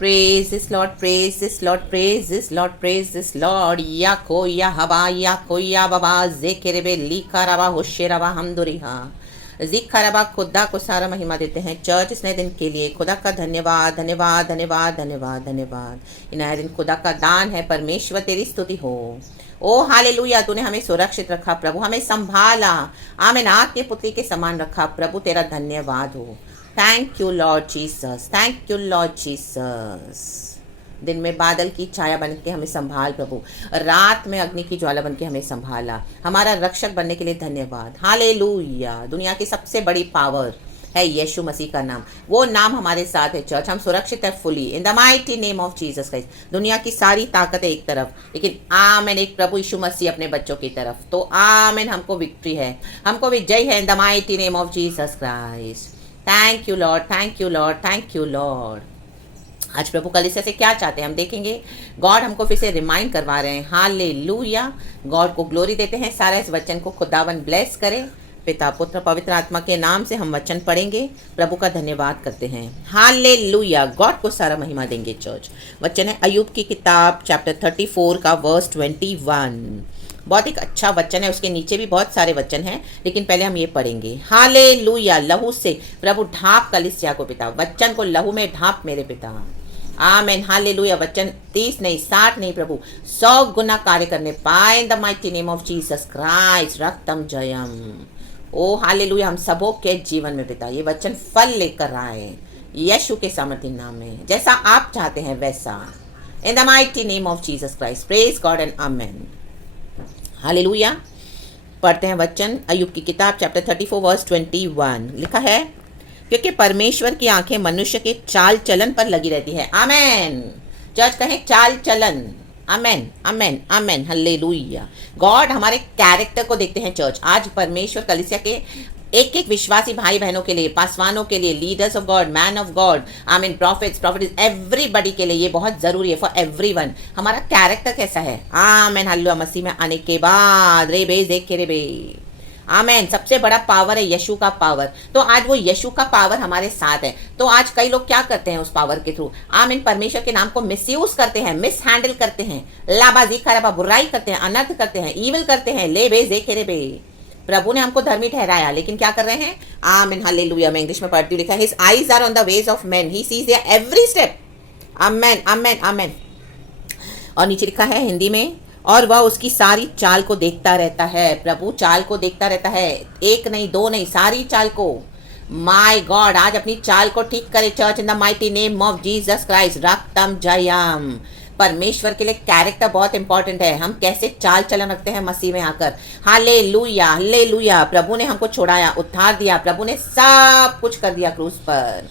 Praise this Lord, praise this Lord, praise this Lord, praise this Lord. Ya koya haba, ya koya baba, zekerebe likaraba होशेरबा हमदुरिहा जिखरबा। खुदा को सारा महिमा देते हैं church इस नए दिन के लिए। खुदा का धन्यवाद धन्यवाद धन्यवाद धन्यवाद धन्यवाद। ये नया दिन खुदा का दान है। परमेश्वर तेरी स्तुति हो। ओ हालेलुया, तूने हमें सुरक्षित रखा प्रभु, हमें संभाला। आमीन, आग के पुत्री के समान रखा प्रभु, तेरा धन्यवाद हो। Thank you Lord Jesus, thank you Lord Jesus. दिन में बादल की छाया बन के हमें संभाल प्रभु, रात में अग्नि की ज्वाला बन के हमें संभाला। हमारा रक्षक बनने के लिए धन्यवाद। हालेलुया। दुनिया की सबसे बड़ी पावर है यीशु मसीह का नाम। वो नाम हमारे साथ है चर्च, हम सुरक्षित है fully in the mighty name of Jesus Christ. दुनिया की सारी ताकत है एक तरफ, लेकिन आमेन एक प्रभु यीशु मसीह अपने बच्चों की तरफ। तो आमेन, हमको विक्ट्री है, हमको विजय है in the mighty name of Jesus Christ. Thank you Lord, thank you Lord, thank you Lord. आज प्रभु कलीसिया से क्या चाहते हैं हम देखेंगे। गॉड हमको फिर से रिमाइंड करवा रहे हैं। हालेलुया। गॉड को ग्लोरी देते हैं। सारा इस वचन को खुदावन ब्लेस करे। पिता पुत्र पवित्र आत्मा के नाम से हम वचन पढ़ेंगे। प्रभु का धन्यवाद करते हैं। हालेलुया। गॉड को सारा महिमा देंगे चर्च। वचन है अय्यूब की किताब चैप्टर 34 का वर्स 21। बहुत एक अच्छा वचन है, उसके नीचे भी बहुत सारे वचन हैं, लेकिन पहले हम ये पढ़ेंगे। हालेलुया। लहू से प्रभु ढाप कलीसिया को पिता, वचन को लहू में ढाप मेरे पिता। आमेन। हालेलुया। वचन 30 नहीं 60 नहीं प्रभु 100 गुना कार्य करने पाए in the mighty name of Jesus Christ. रक्तम जयम। Oh hallelujah. हम सबों के जीवन में पिता ये वचन फल लेकर आए यीशु के सामर्थ्य नाम में, जैसा आप चाहते हैं वैसा इन the mighty name of Jesus Christ. Praise God and amen. Hallelujah. पढ़ते हैं वचन अय्यूब की किताब चैप्टर 34 वर्स 21। लिखा है, क्योंकि परमेश्वर की आंखें मनुष्य के चाल चलन पर लगी रहती है। आमेन। चर्च कहें चाल चलन। आमेन आमेन आमेन। हालेलुया। गॉड हमारे कैरेक्टर को देखते हैं चर्च। आज परमेश्वर कलीसिया के एक एक विश्वासी भाई बहनों के लिए, पासवानों के लिए, leaders of God, man of God, आमीन, प्रॉफिट्स, एवरीबडी के लिए ये बहुत जरूरी है। फॉर एवरीवन हमारा कैरेक्टर कैसा है। आमीन। हालेलुया। मसीह में आने के बाद रे बे देख के रे बे। आमीन। सबसे बड़ा पावर है यीशु का पावर। तो आज वो यीशु का पावर हमारे साथ है। तो आज कई लोग क्या करते हैं उस पावर के थ्रू, आमीन, परमेश्वर के नाम को मिसयूज करते हैं, मिस हैंडल करते हैं, लाबाजी खराबा बुराई करते हैं, अनर्थ करते हैं, ईविल करते हैं। ले बे देख रे बे। प्रभु ने हमको धर्मी ठहराया, लेकिन क्या कर रहे हैं। आमीन। हालेलुया। मैं इंग्लिश में पढ़ती हूँ, लिखा है, his eyes are on the ways of men, he sees their every step. Amen amen amen. और नीचे लिखा है हिंदी में, और वह उसकी सारी चाल को देखता रहता है। प्रभु चाल को देखता रहता है, एक नहीं दो नहीं, सारी चाल को। माय गॉड, आज अपनी चाल को ठीक करे church in the mighty name of Jesus Christ. रक्तम जयम। परमेश्वर के लिए कैरेक्टर बहुत इंपॉर्टेंट है। हम कैसे चाल चलन रखते हैं मसीह में आकर। Hallelujah hallelujah. प्रभु ने हमको छुड़ाया, उद्धार दिया, प्रभु ने सब कुछ कर दिया क्रूस पर।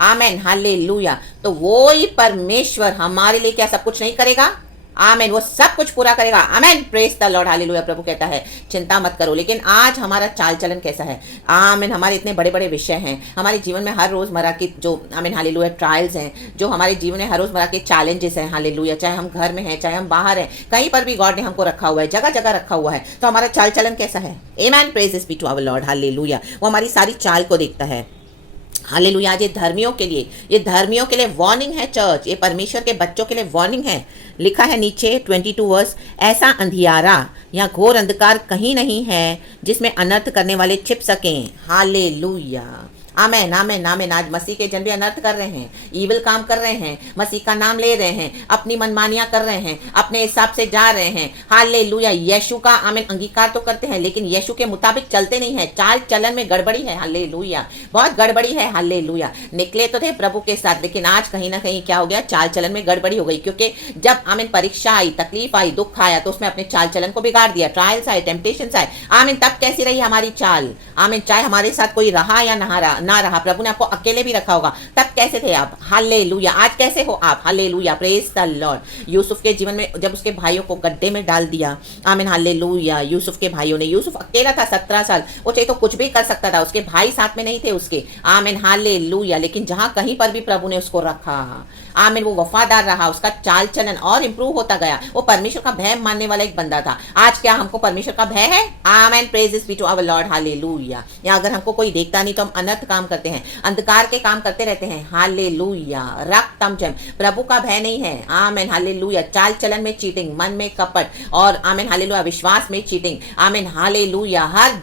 आमेन। हालेलुया। तो वो ही परमेश्वर हमारे लिए क्या सब कुछ नहीं करेगा। आमेन। वो सब कुछ पूरा करेगा। Amen. Praise the Lord. Hallelujah. प्रभु कहता है चिंता मत करो। लेकिन आज हमारा चाल चलन कैसा है। आमेन। हमारे इतने बड़े बड़े विषय हैं हमारे जीवन में, हर रोजमर्रा की जो आमेन हालेलुया ट्रायल्स हैं, जो हमारे जीवन में हर रोजमर्रा के चैलेंजेस हैं। हालेलुया। चाहे हम घर में हैं, चाहे हम बाहर हैं, कहीं पर भी गॉड ने हमको रखा हुआ है, जगह जगह रखा हुआ है। तो हमारा चाल चलन कैसा है। Amen. Praise be to our Lord. Hallelujah. वो हमारी सारी चाल को देखता है। हालेलुया। आज ये धर्मियों के लिए वार्निंग है चर्च। ये परमेश्वर के बच्चों के लिए वार्निंग है। लिखा है नीचे 22 वर्स, ऐसा अंधियारा या घोर अंधकार कहीं नहीं है जिसमें अनर्थ करने वाले छिप सकें। हालेलुया। आमेन आमेन आमेन। आज मसीह के जन भी अनर्थ कर रहे हैं, ईविल काम कर रहे हैं, मसीह का नाम ले रहे हैं, अपनी मनमानियां कर रहे हैं, अपने हिसाब से जा रहे हैं। हालेलुया। यीशु का आमेन अंगीकार तो करते हैं, लेकिन यीशु के मुताबिक चलते नहीं है। चाल चलन में गड़बड़ी है। हालेलुया। बहुत गड़बड़ी है। हालेलुया। निकले तो थे प्रभु के साथ, लेकिन आज कहीं ना कहीं क्या हो गया, चाल चलन में गड़बड़ी हो गई। क्योंकि जब आमीन परीक्षा आई, तकलीफ आई, दुख आया, तो उसमें अपने चाल चलन को बिगाड़ दिया। ट्रायल्स आए, टेम्पटेशंस आए, आमीन, तब कैसी रही हमारी चाल। आमीन। चाहे हमारे साथ कोई रहा या ना रहा, प्रभु ने आपको अकेले भी रखा होगा, तब कैसे थे आप। हालेलुया। आज कैसे हो आप। Hallelujah. Praise the Lord. Yusuf के जीवन में जब उसके भाइयों को गड्ढे में डाल दिया, आमीन हालेलुया, यूसुफ के भाइयों ने, यूसुफ अकेला था 17 साल, वो चाहे तो कुछ भी कर सकता था, उसके भाई साथ में नहीं थे उसके। आमीन हालेलुया। लेकिन जहां कहीं पर भी प्रभु ने उसको रखा, आमीन, वो वफादार रहा, उसका चाल चलन और इंप्रूव होता गया। वो परमेश्वर का भय मानने वाला एक बंदा था। आज क्या हमको परमेश्वर का भय है। आमीन। Praise be to our Lord. Hallelujah. या अगर हमको कोई देखता नहीं तो हम अनर्थ काम करते हैं, अंधकार के काम करते रहते हैं। हालेलुया, रक्तम जम, प्रभु का भय नहीं है। आमेन, हालेलुया। चाल चलन में चीटिंग, मन में कपट और आमेन हालेलुया विश्वास में चीटिंग, आमेन हालेलुया, हर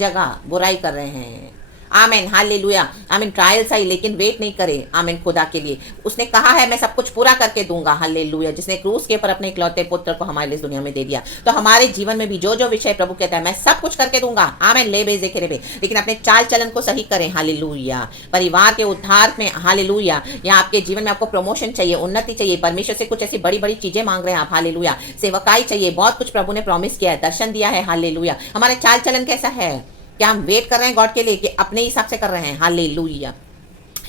जगह बुराई कर रहे हैं। Amen hallelujah. आमीन, ट्रायल्स आई लेकिन वेट नहीं करे। आमीन, खुदा के लिए उसने कहा है मैं सब कुछ पूरा करके दूंगा। हालेलुया, जिसने क्रूस के ऊपर अपने इकलौते पुत्र को हमारे लिए इस दुनिया में दे दिया, तो हमारे जीवन में भी जो जो विषय प्रभु कहता है मैं सब कुछ करके दूंगा। आमीन, ले बेजे के रेबे, लेकिन अपने चाल चलन को सही करें। हालेलुया, परिवार के उद्धार में हालेलुया, या आपके जीवन में आपको प्रमोशन चाहिए, उन्नति चाहिए, परमेश्वर से कुछ ऐसी बड़ी बड़ी चीजें मांग रहे हैं आप। हालेलुया, सेवकाई चाहिए, बहुत कुछ प्रभु ने प्रॉमिस किया है, दर्शन दिया है। हालेलुया, हमारा चाल चलन कैसा है? क्या हम वेट कर रहे हैं गॉड के लिए कि अपने हिसाब से कर रहे हैं? Hallelujah,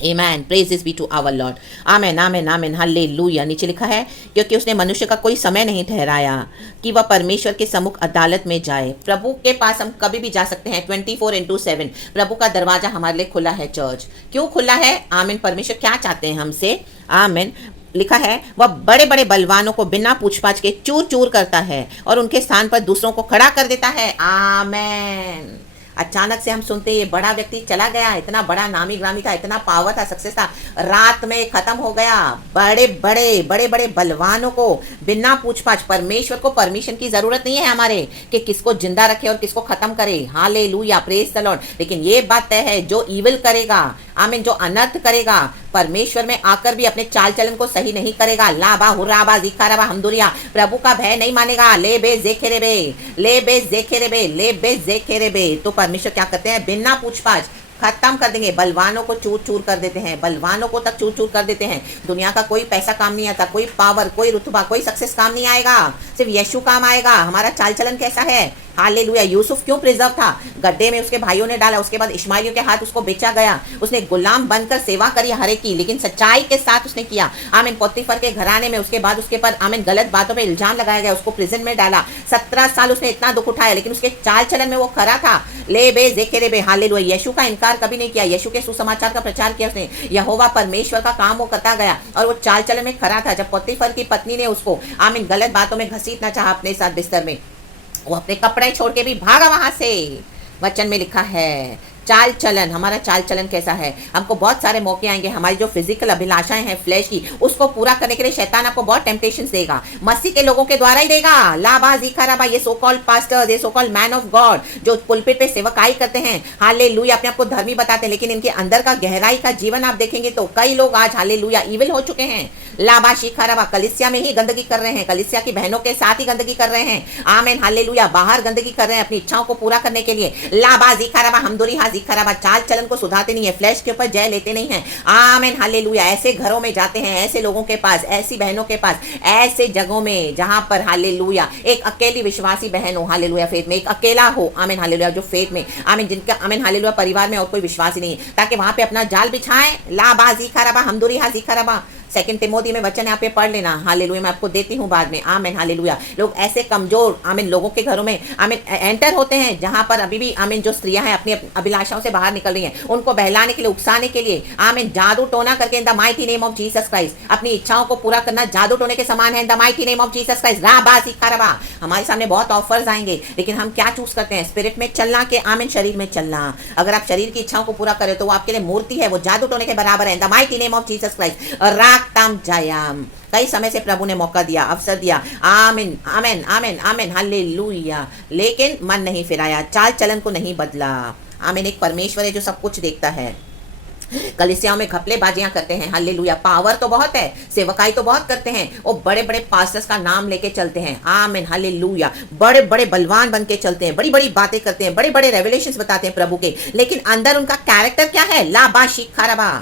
amen, praises be to our Lord. Amen amen amen, hallelujah. नीचे लिखा है क्योंकि उसने मनुष्य का कोई समय नहीं ठहराया कि वह परमेश्वर के सम्मुख अदालत में जाए। प्रभु के पास हम कभी भी जा सकते हैं, 24/7 प्रभु का दरवाजा हमारे लिए खुला है। चर्च क्यों खुला है? आमेन, परमेश्वर क्या चाहते हैं हमसे? आमेन, लिखा है वह बड़े बड़े बलवानों को बिना पूछपाछ के चूर चूर करता है और उनके स्थान पर दूसरों को खड़ा कर देता है। आमेन। अचानक से हम सुनते ये बड़ा व्यक्ति चला गया, इतना बड़ा नामी ग्रामी था, इतना पावर था, सक्सेस था, रात में खत्म हो गया। बड़े बड़े बलवानों को बिना पूछपाछ, परमेश्वर को परमिशन की जरूरत नहीं है हमारे कि किसको जिंदा रखे और किसको खत्म करे। Hallelujah, praise the Lord. लेकिन ये बात तय है, जो ईविल करेगा, आमीन, जो अनर्थ करेगा, परमेश्वर में आकर भी अपने चाल चलन को सही नहीं करेगा, लाबा हुराबा जिखाराबा हमदुरिया, प्रभु का भय नहीं मानेगा, ले बे जेखेरेबे, ले बे जेखेरेबे, ले बे जेखेरेबे, तो परमेश्वर क्या करते हैं? बिना पूछपाछ खत्म कर देंगे। बलवानों को चूर चूर कर देते हैं, बलवानों को तक चूर चूर कर देते हैं। दुनिया का कोई पैसा काम नहीं आता, कोई पावर, कोई रुतबा, कोई सक्सेस काम नहीं आएगा, सिर्फ यीशु काम आएगा। हमारा चाल चलन कैसा है? हालेलुया। यूसुफ क्यों प्रिजर्व था? गड्ढे में उसके भाइयों ने डाला, उसके बाद इश्माइलियों के हाथ उसको बेचा गया, उसने गुलाम बनकर सेवा करी हरे की, लेकिन सच्चाई के साथ उसने किया। आमीन, पोतीफर के घराने में उसके बाद उसके पर आमीन गलत बातों पे इल्जाम लगाया गया, उसको प्रिजन में डाला। 17 साल उसने इतना दुख उठाया, लेकिन उसके चाल चलन में वो खरा था। ले बे जेखेरे बे, हालेलुया। यीशु का इनकार कभी नहीं किया, यीशु के सुसमाचार का प्रचार किया उसने। यहोवा परमेश्वर का काम वो करता गया और वो चाल चलन में खरा था। जब पोतीफर की पत्नी ने उसको आमीन गलत बातों में घसीटना चाहा अपने साथ बिस्तर में, वो अपने कपड़े छोड़ के भी भागा वहां से। वचन में लिखा है चाल चलन, हमारा चाल चलन कैसा है? हमको बहुत सारे मौके आएंगे, हमारी जो फिजिकल अभिलाषाएं हैं फ्लैश की, उसको पूरा करने के लिए शैतान आपको बहुत टेम्पटेशंस देगा, मसीह के लोगों के द्वारा ही देगा। लाबा जिखाराबा, ये सो कॉल्ड पास्टर्स, ये so called man of God जो पुलपिट पे सेवकाई करते हैं, हालेलुया, अपने आप को धर्मी बताते हैं, लेकिन इनके अंदर का गहराई का जीवन आप देखेंगे तो कई लोग आज हालेलुया ईविल हो चुके हैं। लाबा शिखाराबा, कलिसिया में ही गंदगी कर रहे हैं, कलिसिया की बहनों के साथ ही गंदगी कर रहे हैं। आमीन, हालेलुया, बाहर गंदगी कर रहे हैं अपनी इच्छाओं को पूरा करने के लिए। लाबा जिखाराबा हमदुरी हा जिखाराबा, चाल चलन को सुधारते नहीं है, फ्लैश के ऊपर जय लेते नहीं है। आमीन, हालेलुया। ऐसे घरों में जाते हैं, ऐसे लोगों के पास, ऐसी बहनों के पास, ऐसे जगहों में जहां पर हालेलुया एक अकेली विश्वासी बहन हो, हालेलुया, फेथ में एक अकेला हो, आमीन हालेलुया, जो फेथ में आमीन, जिनका आमीन हालेलुया परिवार में और कोई विश्वास ही नहीं है, ताकि वहां पे अपना जाल बिछाएं। लाबा जिखाराबा हमदुरी हा जिखाराबा, 2 तिमोथी में वचन यहाँ पे पढ़ लेना। हालेलुया, मैं आपको देती हूँ बाद में। आमीन, हालेलुया। लोग ऐसे कमजोर आमीन लोगों के घरों में आमीन एंटर होते हैं, जहां पर अभी भी आमीन जो स्त्रियां हैं अपनी अभिलाषाओं से बाहर निकल रही हैं, उनको बहलाने के लिए, उकसाने के लिए आमीन जादू टोना करके इन the mighty name of Jesus Christ, अपनी इच्छाओं को पूरा करना जादू टोने के समान है। In the mighty name of Jesus Christ, राबा सिखारबा। हमारे सामने बहुत ऑफर्स आएंगे, लेकिन हम क्या चूज करते हैं? स्पिरिट में चलना के आमीन शरीर में चलना? अगर आप शरीर की इच्छाओं को पूरा करें तो वो आपके लिए मूर्ति है, वो जादू टोने के बराबर है। In the mighty name of Jesus Christ, रागताम जाया। कई समय से प्रभु ने मौका दिया, अवसर दिया, आमीन आमीन आमीन आमीन, हालेलुया, लेकिन मन नहीं फिराया, चाल चलन को नहीं बदला। आमीन, एक परमेश्वर है जो सब कुछ देखता है। कलिसियाओं में घपलेबाजियां करते हैं, हालेलुया, पावर तो बहुत है, सेवकाई तो बहुत करते हैं, वो बड़े बड़े पास्टर्स का नाम लेके चलते हैं, आमीन हालेलुया, बड़े बड़े बलवान बन के चलते हैं, बड़ी बड़ी बातें करते हैं, बड़े बड़े रेवलेशंस बताते हैं प्रभु के, लेकिन अंदर उनका कैरेक्टर क्या है? लाबा शिखारबा।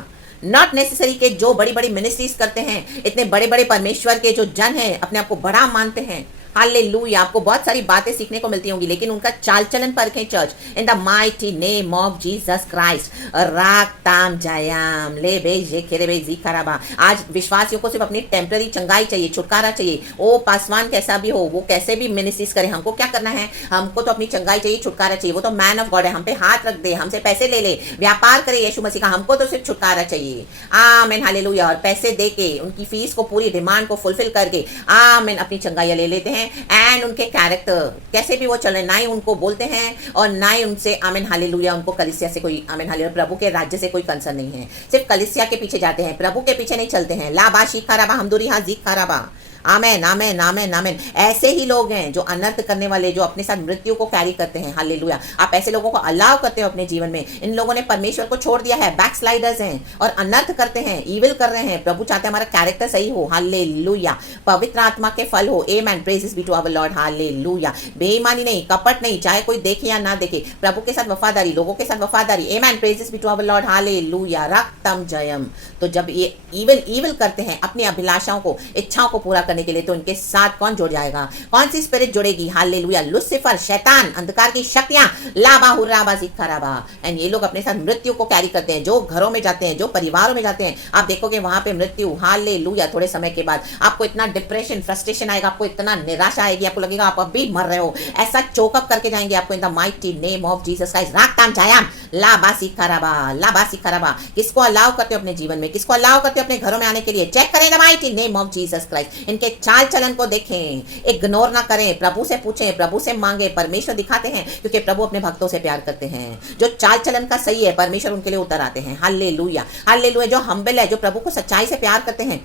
नॉट नेसेसरी के जो बड़ी बड़ी मिनिस्ट्रीज करते हैं, इतने बड़े बड़े परमेश्वर के जो जन हैं, अपने आप को बड़ा मानते हैं, हालेलुया, आपको बहुत सारी बातें सीखने को मिलती होंगी, लेकिन उनका चाल चलन परखें। Church, in the mighty name of Jesus Christ, रागताम जायाम ले बेजे खेरे बेजी खराबा। आज विश्वासियों को सिर्फ अपनी टेम्पररी चंगाई चाहिए, छुटकारा चाहिए। ओ पासवान कैसा भी हो, वो कैसे भी मिनिस्ट्रीज करे, हमको क्या करना है? हमको तो अपनी चंगाई चाहिए, छुटकारा चाहिए। वो तो मैन ऑफ गॉड है, हम पे हाथ रख दे, हमसे पैसे ले ले, व्यापार करे यीशु मसीह का, हमको तो सिर्फ छुटकारा चाहिए। आमीन हालेलुया। और पैसे दे के, उनकी फीस को, पूरी डिमांड को फुलफिल करके आमीन अपनी चंगाई ले लेते हैं। हैं एंड उनके कैरेक्टर कैसे भी वो चल रहे, ना ही उनको बोलते हैं और ना ही उनसे आमीन हालेलुया उनको कलीसिया से कोई आमीन हालेलुया प्रभु के राज्य से कोई कंसर्न नहीं है, सिर्फ कलीसिया के पीछे जाते हैं, प्रभु के पीछे नहीं चलते हैं। लाबा शिखाराबा हमदुरी हा जिखाराबा, आमेन आमेन आमेन आमेन। ऐसे ही लोग हैं जो अनर्थ करने वाले, जो अपने साथ मृत्यु को कैरी करते हैं। हालेलुया। आप ऐसे लोगों को अलाउ करते हो अपने जीवन में। इन लोगों ने परमेश्वर को छोड़ दिया है, बैकस्लाइडर्स हैं और अनर्थ करते हैं, ईविल कर रहे हैं। प्रभु चाहते हैं हमारा कैरेक्टर सही हो। हालेलुया। पवित्र आत्मा के फल हो। Amen. Praises be to our Lord. Hallelujah. बेईमानी नहीं, कपट नहीं, चाहे कोई देखे या ना देखे, प्रभु के साथ वफादारी, लोगों के साथ वफादारी। Amen. Praises be to our Lord. Hallelujah. रक्तम जयम। तो जब ये ईविल करते हैं अपनी अभिलाषाओं को, इच्छाओं को पूरा करने के लिए, तो इनके साथ कौन जुड़ जाएगा? कौन सी स्पिरिट जुड़ेगी? हालेलुया। लुसिफर, शैतान, अंधकार की शक्तियां। लाबा हुर्राबा जिखाराबा। एंड ये लोग अपने साथ मृत्यु को कैरी करते हैं। जो घरों में जाते हैं, जो परिवारों में जाते हैं, आप देखोगे वहां पे मृत्यु। हालेलुया। थोड़े समय के बाद आपको इतना डिप्रेशन, फ्रस्ट्रेशन आएगा, आपको इतना निराशा आएगी, आपको लगेगा आप अभी मर रहे हो। ऐसा चोकअप करके जाएंगे आपको in the mighty name of Jesus Christ. राक्ताम जायाम। लाबा सिखाराबा, लाबा सिखाराबा। किसको अलाउ करते हो अपने जीवन में, किसको अलाउ करते हो अपने घरों में आने के लिए? चेक करें the mighty name of Jesus Christ. इनके चाल चलन को देखें, इग्नोर ना करें, प्रभु से पूछें, प्रभु से मांगे। परमेश्वर दिखाते हैं क्योंकि प्रभु अपने भक्तों से प्यार करते हैं। जो चाल चलन का सही है, परमेश्वर उनके लिए उतर आते हैं। हालेलुया। हालेलुया। जो हम्बल है, जो प्रभु को सच्चाई से प्यार करते हैं,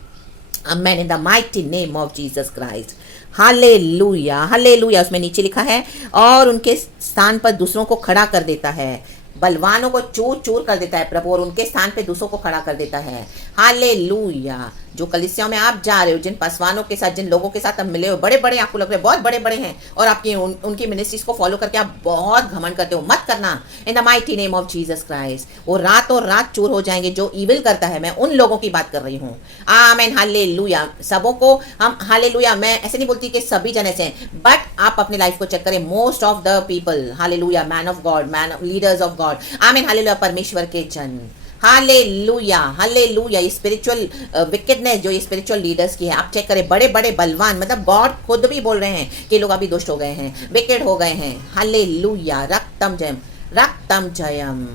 amen, in the mighty name of Jesus Christ. Hallelujah. Hallelujah. उसमें नीचे लिखा है और उनके स्थान पर दूसरों को खड़ा कर देता है। बलवानों को चूर चूर कर देता है प्रभु और उनके स्थान पे दूसरों को खड़ा कर देता है। हालेलुया। जो कलीसियाओं में आप जा रहे हो, जिन पसवानों के साथ, जिन लोगों के साथ आप मिले हो, बड़े बड़े आपको लग रहे हैं बहुत बड़े बड़े हैं और आपकी उनकी मिनिस्ट्रीज को फॉलो करके आप बहुत घमंड करते हो, मत करना। इन the mighty name of Jesus Christ. वो रातों रात चूर हो जाएंगे जो ईविल करता है। मैं उन लोगों की बात कर रही हूँ। आमेन। हालेलुया। सबों को हम हालेलुया, मैं ऐसे नहीं बोलती कि सभी जन ऐसे हैं, बट आप अपने लाइफ को चेक करें। Most of the people, hallelujah, man of God, man leaders of God, amen, hallelujah, परमेश्वर के जन। हालेलुया। हालेलुया। ये स्पिरिचुअल विकेडनेस जो ये स्पिरिचुअल लीडर्स की है, आप चेक करें, बड़े बड़े बलवान, मतलब गॉड खुद भी बोल रहे हैं कि लोग अभी दुष्ट हो गए हैं, विकेड हो गए हैं। हालेलुया। रक्तम जयम, रक्तम जयम।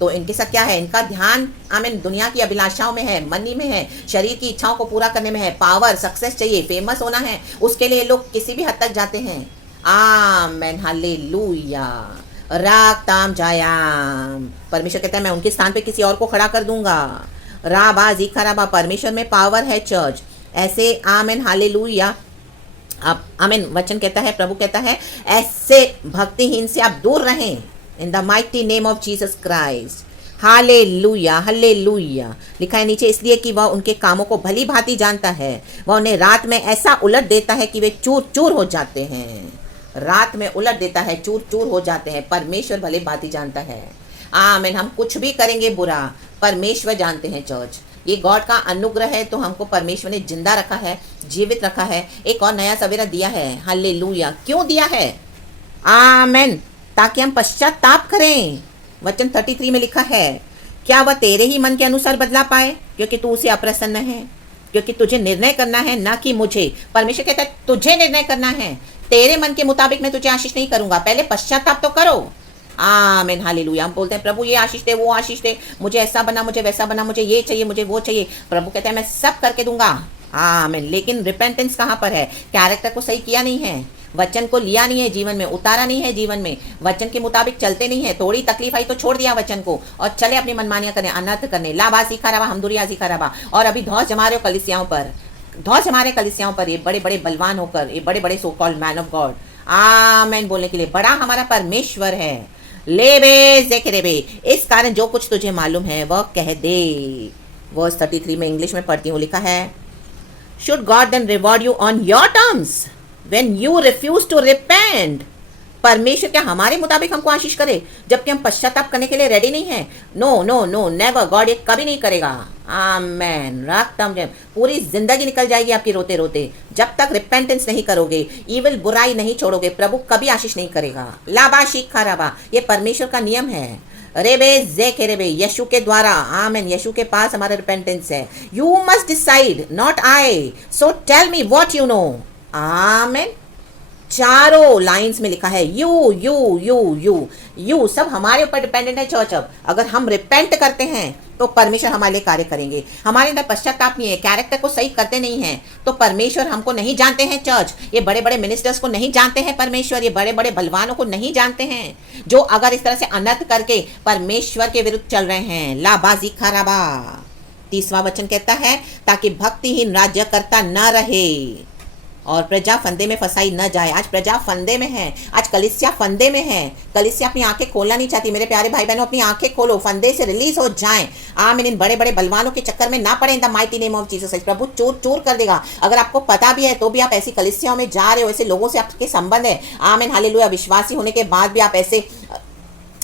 तो इनके साथ क्या है? इनका ध्यान आमीन दुनिया की अभिलाषाओं में है, मनी में है, शरीर की इच्छाओं को पूरा करने में है। पावर, सक्सेस चाहिए, फेमस होना है, उसके लिए लोग किसी भी हद तक जाते हैं। आमीन। हालेलुया। राक्ताम जायाम। परमेश्वर कहता है मैं उनके स्थान पे किसी और को खड़ा कर दूंगा। राबा जिखाराबा। परमेश्वर में पावर है चर्च। ऐसे आमीन। हालेलुया। आप आमीन। वचन कहता है, प्रभु कहता है, ऐसे भक्तिहीन से आप दूर रहें इन the mighty name of Jesus Christ. Hallelujah. Hallelujah. लिखा है नीचे, इसलिए कि वह उनके कामों को भली भांति जानता है, वह उन्हें रात में ऐसा उलट देता है कि वे चूर चूर हो जाते हैं। रात में उलट देता है, चूर चूर हो जाते हैं। परमेश्वर भले भांति जानता है। आमीन। हम कुछ भी करेंगे बुरा, परमेश्वर जानते हैं चर्च। ये गॉड का अनुग्रह है, तो हमको परमेश्वर ने जिंदा रखा है, जीवित रखा है, एक और नया सवेरा दिया है। हालेलुया। क्यों दिया है? आमीन। ताकि हम पश्चाताप करें। वचन 33 में लिखा है, क्या वह तेरे ही मन के अनुसार बदला पाए, क्योंकि तू उसे अप्रसन्न है, क्योंकि तुझे निर्णय करना है, ना कि मुझे। परमेश्वर कहता है तुझे निर्णय करना है, तेरे मन के मुताबिक मैं तुझे आशीष नहीं करूंगा, पहले पश्चाताप तो करो। आमीन। हालेलुया। हम बोलते हैं प्रभु ये आशीष दे, वो आशीष दे, मुझे ऐसा बना, मुझे वैसा बना, मुझे ये चाहिए, मुझे वो चाहिए। प्रभु कहते हैं मैं सब करके दूंगा। आमीन। लेकिन रिपेंटेंस कहाँ पर है? कैरेक्टर को सही किया नहीं है, वचन को लिया नहीं है जीवन में, उतारा नहीं है जीवन में, वचन के मुताबिक चलते नहीं है। थोड़ी तकलीफ आई तो छोड़ दिया वचन को और चले अपनी मनमानियां करने, अनर्थ करने। लाबा सीखा रहा, हमदुरिया सीखा रहा, और अभी धौस जमा रहे हो कलिसियाओं पर, धौस हमारे कलिसियाओं पर, ये बड़े बड़े बलवान होकर, ये बड़े बड़े so called man of God. आमीन बोलने के लिए बड़ा हमारा परमेश्वर है। लेबे जेकरेबे। इस कारण जो कुछ तुझे मालूम है वह कह दे। वर्स 33 में इंग्लिश में पढ़ती हूँ, लिखा है, should God then reward you on your terms when you refuse to repent. परमेश्वर क्या हमारे मुताबिक हमको आशीष करे जबकि हम पश्चाताप करने के लिए रेडी नहीं है? No no no, never. God ये कभी नहीं करेगा। आमेन। राक्तम जय। पूरी जिंदगी निकल जाएगी आपकी रोते रोते, जब तक रिपेंटेंस नहीं करोगे, इविल बुराई नहीं छोड़ोगे, प्रभु कभी आशीष नहीं करेगा। लाबा शिखा राबा। ये परमेश्वर का नियम है। रेबे जे के रेबे, यशु के द्वारा। आमेन। यशु के पास हमारा रिपेंटेंस है। You must decide, not I, so tell me what you know. Amen. चारों लाइंस में लिखा है you you you you you. सब हमारे ऊपर डिपेंडेंट है चर्च। अब अगर हम रिपेंट करते हैं तो परमेश्वर हमारे लिए कार्य करेंगे। हमारे अंदर पश्चाताप नहीं है, कैरेक्टर को सही करते नहीं है, तो परमेश्वर हमको नहीं जानते हैं। चर्च, ये बड़े बड़े मिनिस्टर्स को नहीं जानते हैं परमेश्वर, ये बड़े बड़े बलवानों को नहीं जानते हैं, जो अगर इस तरह से अनर्थ करके परमेश्वर के विरुद्ध चल रहे हैं। लाबाजी खराबा। 30वां वचन कहता है, ताकि भक्तिहीन राज्य करता न रहे और प्रजा फंदे में फंसाई न जाए। आज प्रजा फंदे में है, आज कलीसिया फंदे में है। कलीसिया अपनी आंखें खोलना नहीं चाहती। मेरे प्यारे भाई बहनों, अपनी आंखें खोलो, फंदे से रिलीज हो जाएं। आमीन। इन बड़े बड़े बलवानों के चक्कर में ना पड़े in the mighty name of Jesus. प्रभु चूर चूर कर देगा। अगर आपको पता भी है तो भी आप ऐसी कलीसियाओं में जा रहे हो, ऐसे लोगों से आपके संबंध है। आमीन हालेलुया। विश्वासी होने के बाद भी आप ऐसे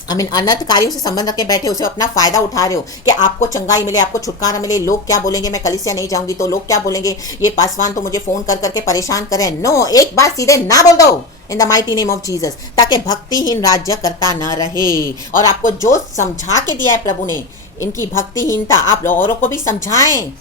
अनर्थकारियों से संबंध रखे बैठे, उसे अपना फायदा उठा रहे हो कि आपको चंगाई मिले, आपको छुटकारा मिले। लोग क्या बोलेंगे, मैं कलीसिया नहीं जाऊंगी तो लोग क्या बोलेंगे, ये पासवान तो मुझे फोन कर करके परेशान करें। नो, एक बार सीधे ना बोल दो इन the mighty name of Jesus, ताकि भक्तिहीन राज्य करता न रहे। और आपको जो समझा के दिया है प्रभु ने, इनकी भक्तिहीनता आप औरों को भी समझाएं,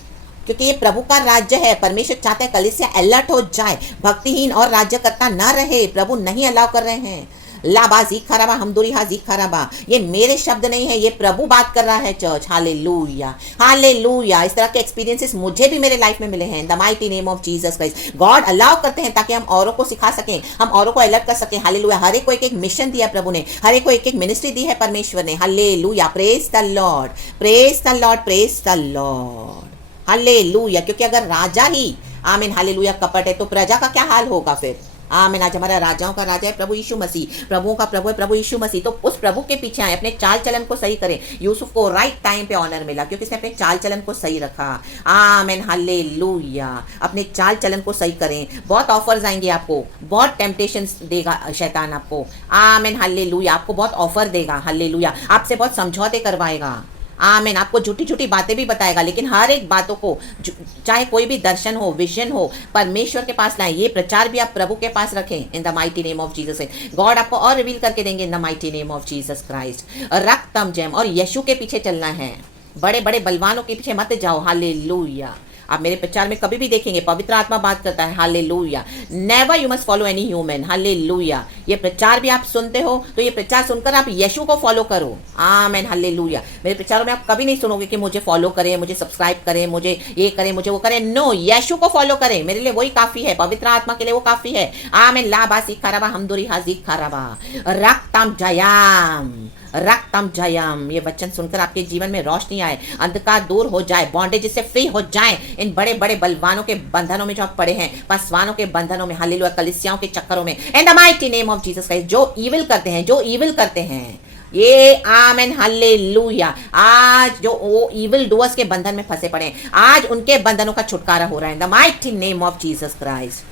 क्योंकि ये प्रभु का राज्य है। परमेश्वर चाहते हैं कलीसिया अलर्ट हो जाए, भक्तिहीन और राज्य करता न रहे। प्रभु नहीं अलाउ कर रहे हैं। लाबा जी खराबा हमदुरी हा जी खराबा, ये मेरे शब्द नहीं है, ये प्रभु बात कर रहा है। Church, hallelujah hallelujah. इस तरह के एक्सपीरियंसेस मुझे भी मेरे लाइफ में मिले हैं। The mighty name of Jesus Christ. God allow करते हैं ताकि हम औरों को सिखा सकें, हम औरों को अलर्ट कर सकें। हालेलुया। हर एक को एक एक मिशन दिया प्रभु ने, हर एक को एक एक मिनिस्ट्री दी है परमेश्वर ने। Hallelujah. Praise the Lord, praise the Lord, praise the Lord. Hallelujah. क्योंकि अगर राजा ही आमीन हालेलुया कपट है तो प्रजा का क्या हाल होगा फिर। आमीन। आज हमारा राजाओं का राजा है प्रभु यीशु मसीह, प्रभुओं का प्रभु है प्रभु यीशु मसीह। तो उस प्रभु के पीछे आए, अपने चाल चलन को सही करें। यूसुफ को राइट टाइम पे ऑनर मिला क्योंकि उसने अपने चाल चलन को सही रखा। आमीन हालेलुया। अपने चाल चलन को सही करें। बहुत ऑफर्स आएंगे आपको, बहुत टेम्पटेशंस देगा शैतान आपको। आमीन हालेलुया। आपको बहुत ऑफर देगा। हालेलुया। आपसे बहुत समझौते करवाएगा। आमीन। आपको झूठी झूठी बातें भी बताएगा, लेकिन हर एक बातों को, चाहे कोई भी दर्शन हो, विजन हो, परमेश्वर के पास लाएं। ये प्रचार भी आप प्रभु के पास रखें in the mighty name of Jesus. God आपको और रिवील करके देंगे in the mighty name of Jesus Christ. रक्तम जैम और यीशु के पीछे चलना है, बड़े बड़े बलवानों के पीछे मत जाओ। हालेलुया। आप मेरे प्रचार में कभी भी देखेंगे पवित्र आत्मा बात करता है। Hallelujah. Never you must follow any human. Hallelujah. ये प्रचार भी आप सुनते हो तो ये प्रचार सुनकर आप यीशु को फॉलो करो। आमीन हालेलुया। मेरे प्रचारों में आप कभी नहीं सुनोगे कि मुझे फॉलो करें, मुझे सब्सक्राइब करें, मुझे ये करें, मुझे वो करें। नो, यीशु को फॉलो करें। मेरे लिए वही काफी है, पवित्र आत्मा के लिए वो काफी है। आमीन। लाबा सी खराबा हमदुरी हाजी खराबा रक्तम जयाम, रक्तम जयम। ये वचन सुनकर आपके जीवन में रोशनी आए, अंधकार दूर हो जाए, बॉन्डेज से फ्री हो जाए। इन बड़े बड़े बलवानों के बंधनों में जो आप पड़े हैं, पासवानों के बंधनों में, हालेलुया, कलीसियाओं के चक्करों में, इन the mighty name of Jesus Christ. जो ईविल करते हैं, जो ईविल करते हैं ये, आमेन हालेलुया। आज जो वो ईविल डूअर्स के बंधन में फंसे पड़े हैं, आज उनके बंधनों का छुटकारा हो रहा है in the mighty name of Jesus Christ.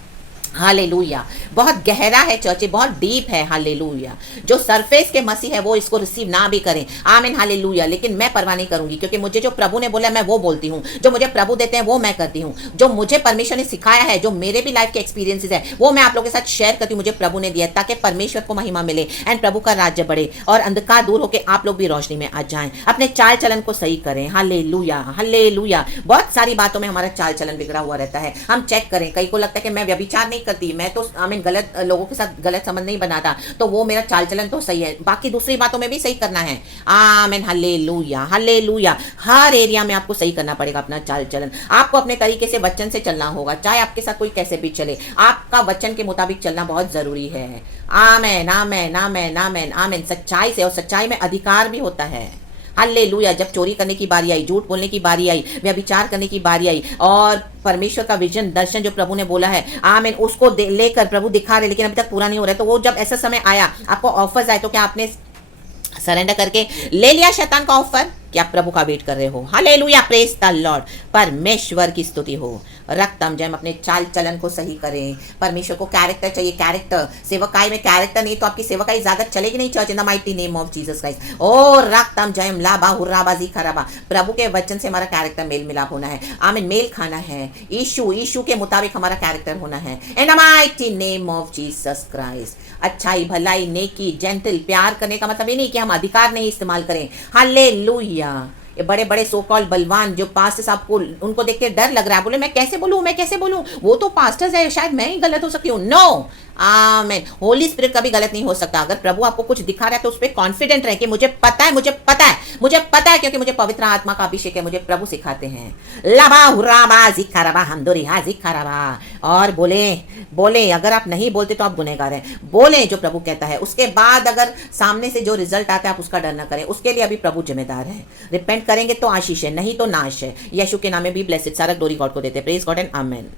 Hallelujah. बहुत गहरा है चर्च, बहुत डीप है। हालेलुया। जो सरफेस के मसीह है वो इसको रिसीव ना भी करें। आमीन हालेलुया। लेकिन मैं परवाह नहीं करूंगी, क्योंकि मुझे जो प्रभु ने बोला मैं वो बोलती हूँ, जो मुझे प्रभु देते हैं वो मैं करती हूँ, जो मुझे परमेश्वर ने सिखाया है, जो मेरे भी लाइफ के एक्सपीरियंसेस है वो मैं आप लोगों के साथ शेयर करती हूँ। मुझे प्रभु ने दिया ताकि परमेश्वर को महिमा मिले एंड प्रभु का राज्य बढ़े और अंधकार दूर होकर आप लोग भी रोशनी में आ जाएं। अपने चाल चलन को सही करें। Hallelujah hallelujah. बहुत सारी बातों में हमारा चाल चलन बिगड़ा हुआ रहता है, हम चेक करें। कई को लगता है कि मैं व्यभिचार नहीं करती, मैं तो आमीन गलत लोगों के साथ गलत संबंध नहीं बनाता, तो वो मेरा चाल चलन तो सही है, बाकी दूसरी बातों में भी सही करना है। आमीन हालेलुया हालेलुया। हर एरिया में आपको सही करना पड़ेगा अपना चाल चलन। आपको अपने तरीके से वचन से चलना होगा, चाहे आपके साथ कोई कैसे भी चले, आपका वचन के मुताबिक चलना बहुत जरूरी है। आमीन आमीन आमीन आमीन आमीन। सच्चाई से, और सच्चाई में अधिकार भी होता है। हालेलुया। जब चोरी करने की बारी आई, झूठ बोलने की बारी आई, व्यभिचार करने की बारी आई, और परमेश्वर का विजन दर्शन जो प्रभु ने बोला है, आमीन, उसको लेकर प्रभु दिखा रहे, लेकिन अभी तक पूरा नहीं हो रहा है, तो वो जब ऐसा समय आया, आपको ऑफर्स आए, तो क्या आपने सरेंडर करके ले लिया शैतान का ऑफर कि आप प्रभु का वेट कर रहे हो? हालेलुया। Praise the Lord. परमेश्वर की स्तुति हो। रक्तम जैम अपने चाल चलन को सही करें। परमेश्वर को कैरेक्टर चाहिए, कैरेक्टर। सेवकाई में कैरेक्टर नहीं तो आपकी सेवकाई ज्यादा चलेगी नहीं church in the mighty name of Jesus Christ. ओ रक्तम जैम लाबा हुर्राबाजी खराबा। प्रभु के वचन से हमारा कैरेक्टर मेल मिलाप होना है। आमीन। मेल खाना है, यीशु के मुताबिक हमारा कैरेक्टर होना है in the mighty name of Jesus Christ. अच्छाई, भलाई, नेकी, जेंटल, प्यार करने का मतलब ये नहीं कि हम अधिकार नहीं इस्तेमाल करें। हालेलुया। ये बड़े बड़े सो कॉल बलवान जो पास्ट साहब को उनको देख के डर लग रहा है, बोले मैं कैसे बोलूं, वो तो पास्टर्स है, शायद मैं ही गलत हो सकती हूँ। नो, आमेन। होली स्पिरिट कभी गलत नहीं हो सकता। अगर प्रभु आपको कुछ दिखा रहा है तो उस पर कॉन्फिडेंट रहे कि मुझे पता है क्योंकि मुझे पवित्र आत्मा का अभिषेक है, मुझे प्रभु सिखाते हैं। लबा हुराबा जिखाराबा हमदोरिहा जिखाराबा। और बोले अगर आप नहीं बोलते तो आप गुनहगार हैं। बोले जो प्रभु कहता है, उसके बाद अगर सामने से जो रिजल्ट आता है आप उसका डर न करें, उसके लिए अभी प्रभु जिम्मेदार है। रिपेंट करेंगे तो आशीष है, नहीं तो नाश है। यीशु के नाम में भी ब्लेसिड सारा ग्लोरी गॉड को देते। Praise God and amen.